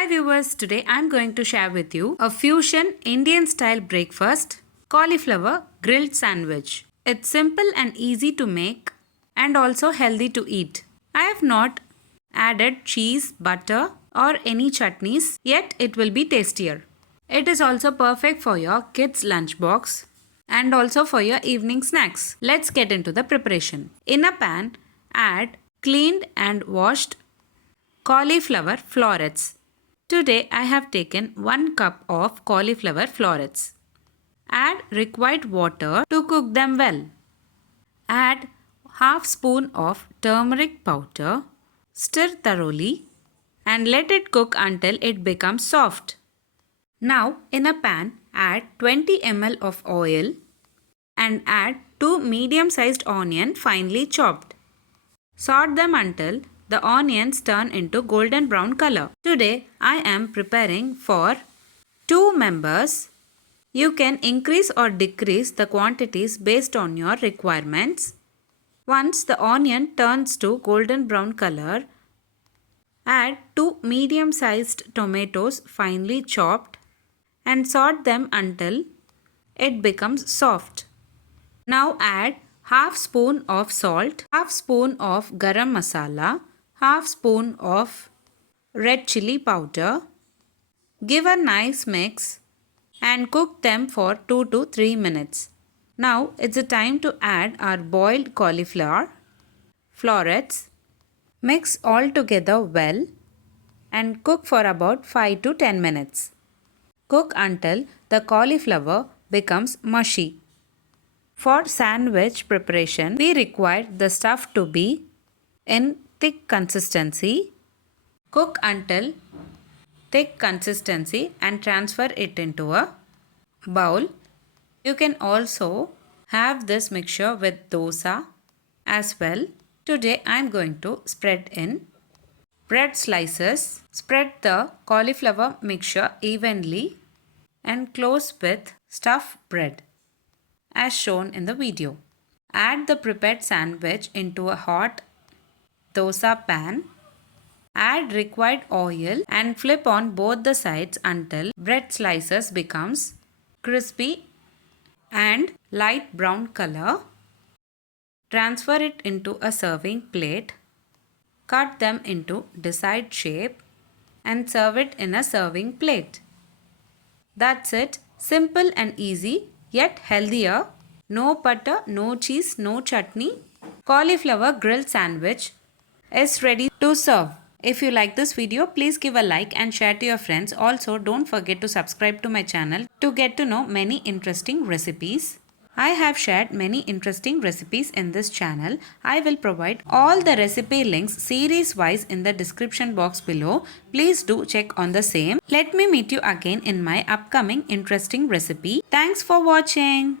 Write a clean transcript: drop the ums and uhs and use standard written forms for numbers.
Hi viewers, today I am going to share with you a fusion Indian style breakfast cauliflower grilled sandwich. It's simple and easy to make and also healthy to eat. I have not added cheese, butter or any chutneys, yet it will be tastier. It is also perfect for your kids' lunchbox and also for your evening snacks. Let's get into the preparation. In a pan, add cleaned and washed cauliflower florets. Today I have taken 1 cup of cauliflower florets. Add required water to cook them well. Add half spoon of turmeric powder. Stir thoroughly and let it cook until it becomes soft. Now in a pan add 20 ml of oil and add 2 medium-sized onions finely chopped. Saute them until the onions turn into golden brown color. Today I am preparing for 2 members. You can increase or decrease the quantities based on your requirements. Once the onion turns to golden brown color, add 2 medium-sized tomatoes finely chopped and saute them until it becomes soft. Now add half spoon of salt, half spoon of garam masala, half spoon of red chili powder. Give a nice mix and cook them for 2 to 3 minutes. Now it's the time to add our boiled cauliflower florets. Mix all together well and cook for about 5 to 10 minutes. Cook until the cauliflower becomes mushy. For sandwich preparation, we require the stuff to be in thick consistency. Cook until thick consistency and transfer it into a bowl. You can also have this mixture with dosa as well. Today I am going to spread in bread slices. Spread the cauliflower mixture evenly and close with stuffed bread as shown in the video. Add the prepared sandwich into a hot dosa pan. Add required oil and flip on both the sides until bread slices becomes crispy and light brown color. Transfer it into a serving plate. Cut them into desired shape and serve it in a serving plate. That's it. Simple and easy yet healthier. No butter, no cheese, no chutney. Cauliflower grilled sandwich is ready to serve. If you like this video, please give a like and share to your friends. Also, don't forget to subscribe to my channel to get to know many interesting recipes. I have shared many interesting recipes in this channel. I will provide all the recipe links series wise in the description box below. Please do check on the same. Let me meet you again in my upcoming interesting recipe. Thanks for watching.